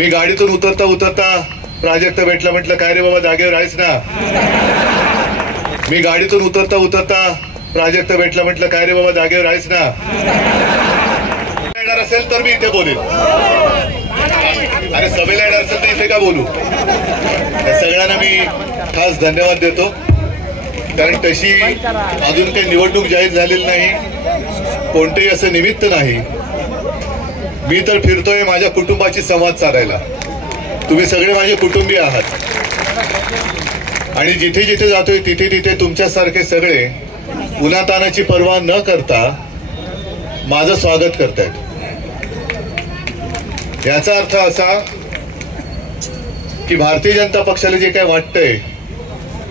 मी गाडीतून उतरता उतरता प्राजक्त भेटला, म्हटलं काय रे बाबा जागेवर आहेस ना. मी गाडीतून उतरता उतरता प्राजक्त भेटला, म्हटलं काय रे बाबा जागेवर आहेस ना. येणार असेल तर मी इथे बोलेन, अरे सभेला येणार असेल तर इथे का बोलू. सगळ्यांना मी खास धन्यवाद देतो, कारण तशी अजून काही निवडणूक जाहीर झालेली नाही, कोणतेही असं निमित्त नाही. मी तर फिरतोय माझ्या कुटुंबाची संवाद साधायला. तुम्ही सगळे माझे कुटुंबीय आहात आणि जिथे जिथे जातोय तिथे तिथे तुमच्यासारखे सगळे उन्हातानाची पर्वा न करता माझं स्वागत करतायत. याचा अर्थ असा की भारतीय जनता पक्षाला जे काय वाटतंय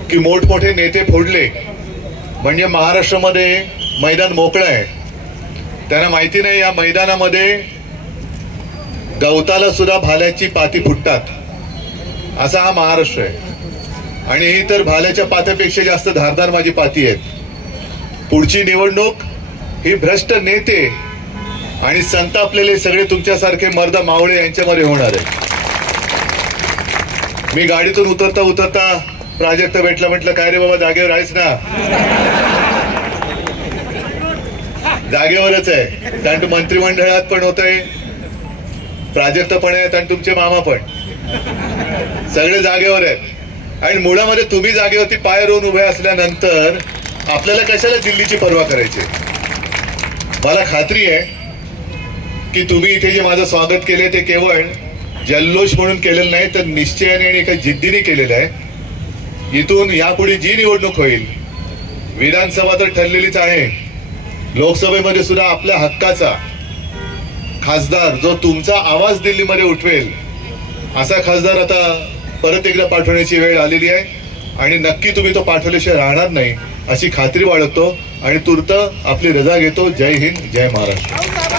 की मोठमोठे नेते फोडले म्हणजे महाराष्ट्रामध्ये मैदान मोकळं आहे, त्यांना माहिती नाही या मैदानामध्ये गवताला सुद्धा भाल्याची पाती फुटतात, असा हा महाराष्ट्र आहे. आणि ही तर भाल्याच्या पात्यापेक्षा जास्त धारदार माझी पाती आहेत. पुढची निवडणूक ही भ्रष्ट नेते आणि संतापलेले सगळे तुमच्यासारखे मर्द मावळे यांच्यामध्ये होणार आहे. मी गाडीतून उतरता उतरता प्राजक्त भेटला, म्हटलं काय रे बाबा जागेवर आहेस ना. जागेवरच आहे, कारण तू मंत्रिमंडळात पण होतंय, प्राजक्त पण आहेत आणि तुमचे मामा पण, सगळे जागेवर आहेत. आणि मुळामध्ये तुम्ही जागेवरती पाय रोवून उभे असल्यानंतर आपल्याला कशाला दिल्लीची पर्वा करायची. मला खात्री आहे की तुम्ही इथे जे माझं स्वागत केले ते केवळ जल्लोष म्हणून केलेलं नाही, तर निश्चयाने आणि एका जिद्दीने केलेलं आहे. इथून यापुढे जी निवडणूक होईल, विधानसभा तर ठरलेलीच आहे, लोकसभेमध्ये सुद्धा आपल्या हक्काचा खासदार जो तुमचा आवाज दिल्लीमध्ये उठवेल असा खासदार आता परत एकदा पाठवण्याची वेळ आलेली आहे. आणि नक्की तुम्ही तो पाठवल्याशिवाय राहणार नाही अशी खात्री बाळगतो आणि तूर्त आपली रजा घेतो. जय हिंद, जय महाराष्ट्र.